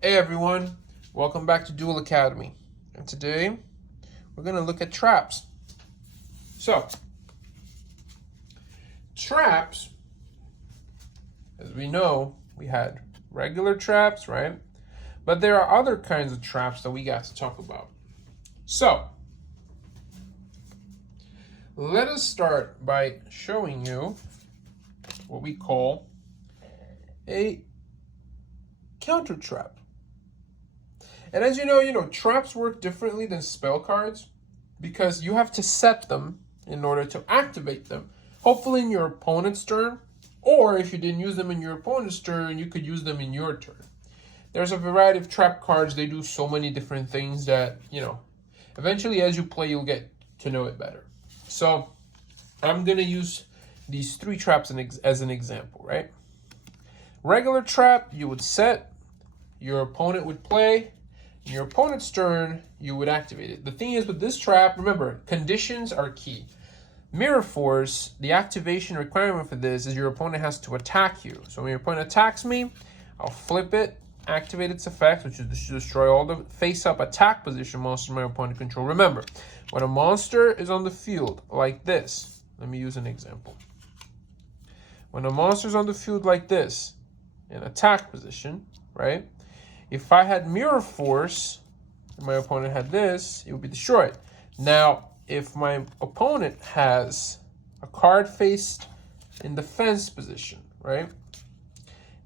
Hey everyone, welcome back to Duel Academy. And today we're going to look at traps. So, traps, as we know, we had regular traps, right? But there are other kinds of traps that we got to talk about. So, let us start by showing you what we call a counter trap. And as you know, traps work differently than spell cards because you have to set them in order to activate them. Hopefully in your opponent's turn, or if you didn't use them in your opponent's turn, you could use them in your turn. There's a variety of trap cards. They do so many different things that, eventually as you play, you'll get to know it better. So I'm going to use these three traps as an example, right? Regular trap, you would set, your opponent would play. In your opponent's turn, you would activate it. The thing is with this trap, remember, conditions are key. Mirror Force, the activation requirement for this is your opponent has to attack you. So when your opponent attacks me, I'll flip it, activate its effect, which is to destroy all the face-up attack position monsters my opponent control. Remember, when a monster is on the field like this, let me use an example. When a monster is on the field like this, in attack position, right? If I had Mirror Force, and my opponent had this, it would be destroyed. Now, if my opponent has a card faced in defense position, right?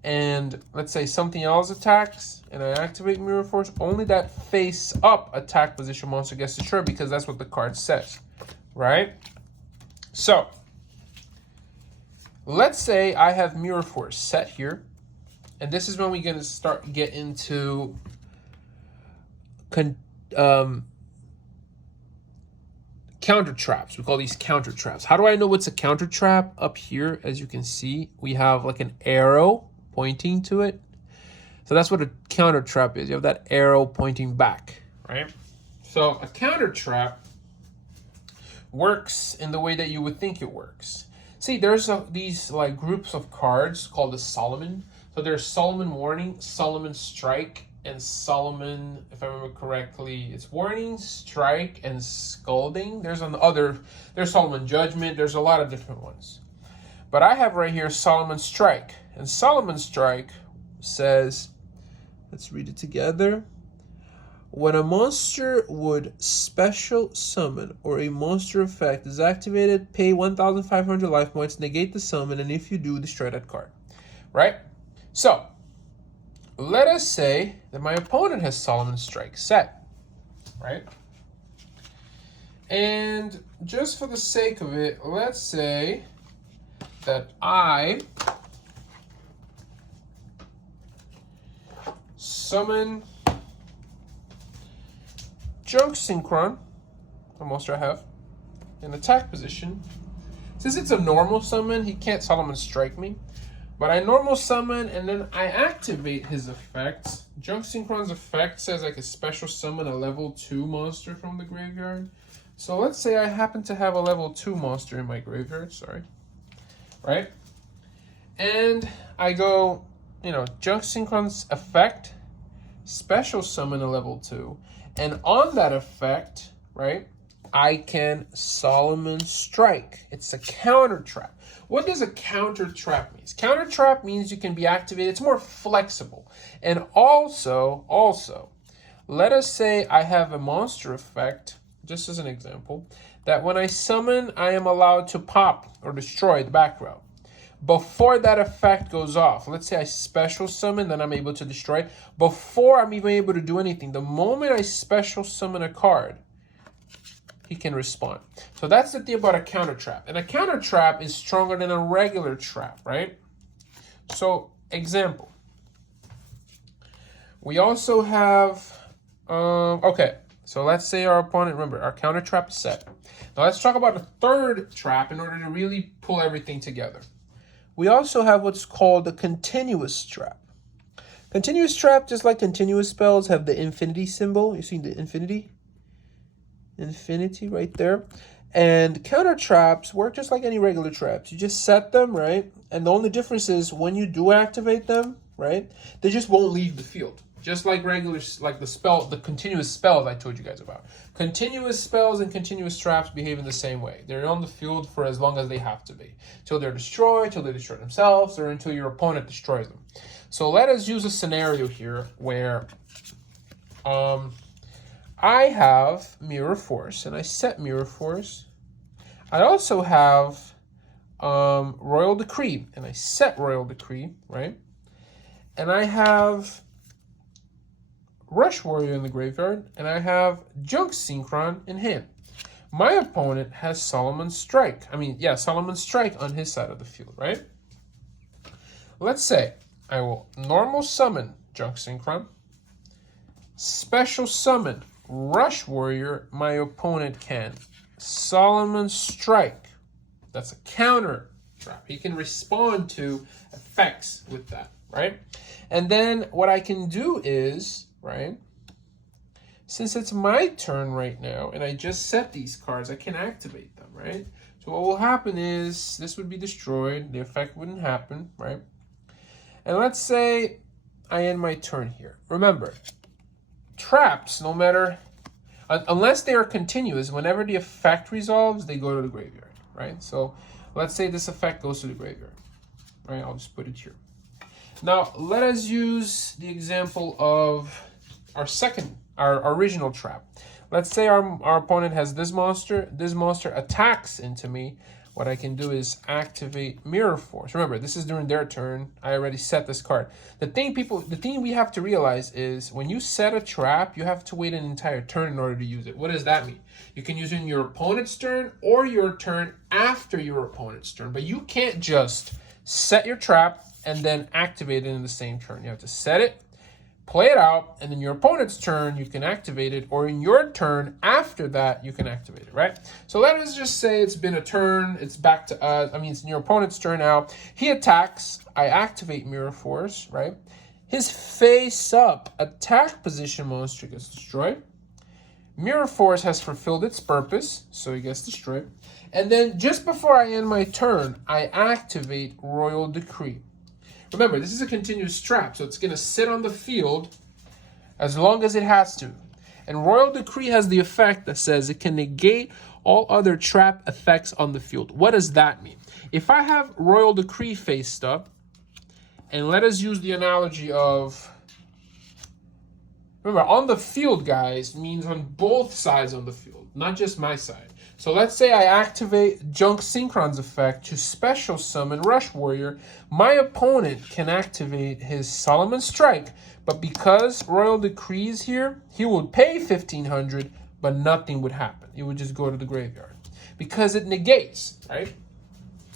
And let's say something else attacks, and I activate Mirror Force, only that face-up attack position monster gets destroyed because that's what the card says, right? So, let's say I have Mirror Force set here. And this is when we're going to get into counter traps. We call these counter traps. How do I know what's a counter trap? Up here, as you can see, we have like an arrow pointing to it. So that's what a counter trap is. You have that arrow pointing back, right? So a counter trap works in the way that you would think it works. See, there's these like groups of cards called the Solomon. So there's Solomon Warning, Solomon Strike, and Solomon, if I remember correctly, it's Warning, Strike, and Scolding. There's Solomon Judgment. There's a lot of different ones. But I have right here Solomon Strike. And Solomon Strike says, let's read it together. When a monster would special summon or a monster effect is activated, pay 1,500 life points, negate the summon, and if you do, destroy that card. Right? So, let us say that my opponent has Solomon Strike set, right? And just for the sake of it, let's say that I summon Junk Synchron, the monster I have, in attack position. Since it's a normal summon, he can't Solomon Strike me. But I normal summon, and then I activate his effect. Junk Synchron's effect says I can special summon a level 2 monster from the graveyard. So let's say I happen to have a level 2 monster in my graveyard, right? And I go, Junk Synchron's effect, special summon a level 2. And on that effect, right, I can Solomon Strike. It's a counter trap. What does a counter trap mean? Counter trap means you can be activated. It's more flexible. And also, let us say I have a monster effect, just as an example, that when I summon, I am allowed to pop or destroy the back row. Before that effect goes off, let's say I special summon, then I'm able to destroy. Before I'm even able to do anything, the moment I special summon a card, he can respond. So that's the thing about a counter trap. And a counter trap is stronger than a regular trap, right? So, example. We also have, okay. So let's say our opponent, remember, our counter trap is set. Now let's talk about a third trap in order to really pull everything together. We also have what's called a continuous trap. Continuous trap, just like continuous spells, have the infinity symbol. You see the infinity right there. And counter traps work just like any regular traps. You just set them, right? And the only difference is when you do activate them, right, they just won't leave the field. Just like regular, like the continuous spells I told you guys about. Continuous spells and continuous traps behave in the same way. They're on the field for as long as they have to be. Till they're destroyed, till they destroy themselves, or until your opponent destroys them. So let us use a scenario here where I have Mirror Force, and I set Mirror Force. I also have Royal Decree, and I set Royal Decree, right? And I have Rush Warrior in the graveyard, and I have Junk Synchron in hand. My opponent has Solomon's Strike. Solomon's Strike on his side of the field, right? Let's say I will normal summon Junk Synchron, special summon Rush Warrior. My opponent can Solomon's Strike. That's a counter trap. He can respond to effects with that, right? And then what I can do is, right, since it's my turn right now and I just set these cards, I can activate them, right? So what will happen is this would be destroyed. The effect wouldn't happen, right? And let's say I end my turn here. Remember, traps, no matter, unless they are continuous, whenever the effect resolves, they go to the graveyard, right? So let's say this effect goes to the graveyard, right? I'll just put it here. Now, let us use the example of our original trap. Let's say our opponent has this monster. This monster attacks into me. What I can do is activate Mirror Force. Remember, this is during their turn. I already set this card. The thing we have to realize is when you set a trap, you have to wait an entire turn in order to use it. What does that mean? You can use it in your opponent's turn or your turn after your opponent's turn, but you can't just set your trap and then activate it in the same turn. You have to set it, play it out, and in your opponent's turn, you can activate it, or in your turn after that, you can activate it, right? So let us just say it's been a turn, it's back to us. It's in your opponent's turn now. He attacks, I activate Mirror Force, right? His face-up attack position monster gets destroyed. Mirror Force has fulfilled its purpose, so he gets destroyed. And then just before I end my turn, I activate Royal Decree. Remember, this is a continuous trap, so it's going to sit on the field as long as it has to. And Royal Decree has the effect that says it can negate all other trap effects on the field. What does that mean? If I have Royal Decree faced up, and let us use the analogy of, remember, on the field, guys, means on both sides on the field, not just my side. So let's say I activate Junk Synchron's effect to special summon Rush Warrior. My opponent can activate his Solomon's Strike, but because Royal Decree is here, he will pay 1,500, but nothing would happen. It would just go to the graveyard because it negates, right?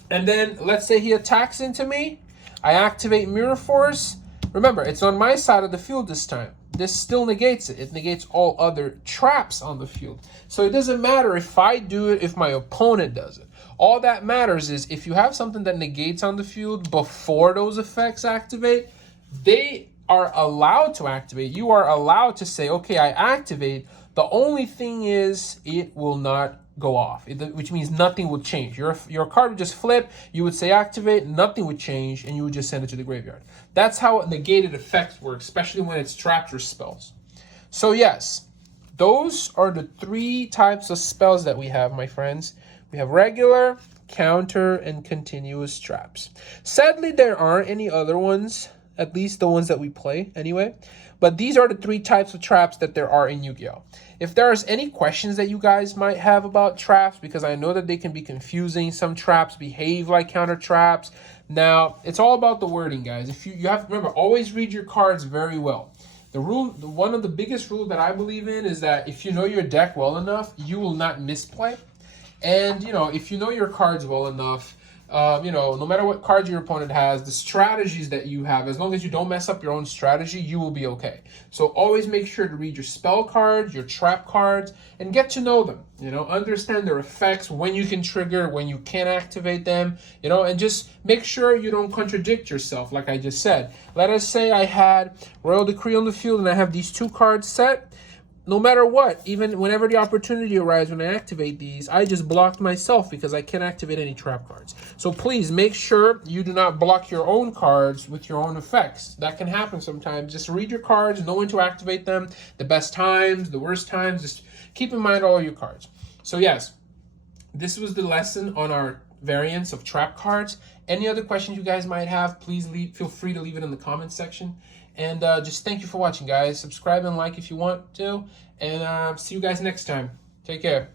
And then let's say he attacks into me. I activate Mirror Force. Remember, it's on my side of the field this time. This still negates it. It negates all other traps on the field. So it doesn't matter if I do it, if my opponent does it. All that matters is if you have something that negates on the field before those effects activate, they are allowed to activate. You are allowed to say, okay, I activate. The only thing is it will not go off, which means nothing would change. Your card would just flip, you would say activate, nothing would change, and you would just send it to the graveyard. That's how negated effects work, especially when it's traps or spells. So yes, those are the 3 types of spells that we have, my friends. We have regular, counter, and continuous traps. Sadly, there aren't any other ones, at least the ones that we play anyway. But these are the 3 types of traps that there are in Yu-Gi-Oh! If there's any questions that you guys might have about traps, because I know that they can be confusing. Some traps behave like counter traps. Now, it's all about the wording, guys. If you have to remember, always read your cards very well. One of the biggest rules that I believe in is that if you know your deck well enough, you will not misplay. And, if you know your cards well enough, no matter what cards your opponent has, the strategies that you have, as long as you don't mess up your own strategy, you will be okay. So always make sure to read your spell cards, your trap cards, and get to know them. Understand their effects, when you can trigger, when you can activate them, and just make sure you don't contradict yourself, like I just said. Let us say I had Royal Decree on the field and I have these 2 cards set. no matter what, even whenever the opportunity arises when I activate these, I just blocked myself because I can't activate any trap cards. So please make sure you do not block your own cards with your own effects. That can happen sometimes. Just read your cards, know when to activate them, the best times, the worst times. Just keep in mind all your cards. So yes, this was the lesson on our variants of trap cards. Any other questions you guys might have, please feel free to leave it in the comments section. And just thank you for watching, guys. Subscribe and like if you want to. And see you guys next time. Take care.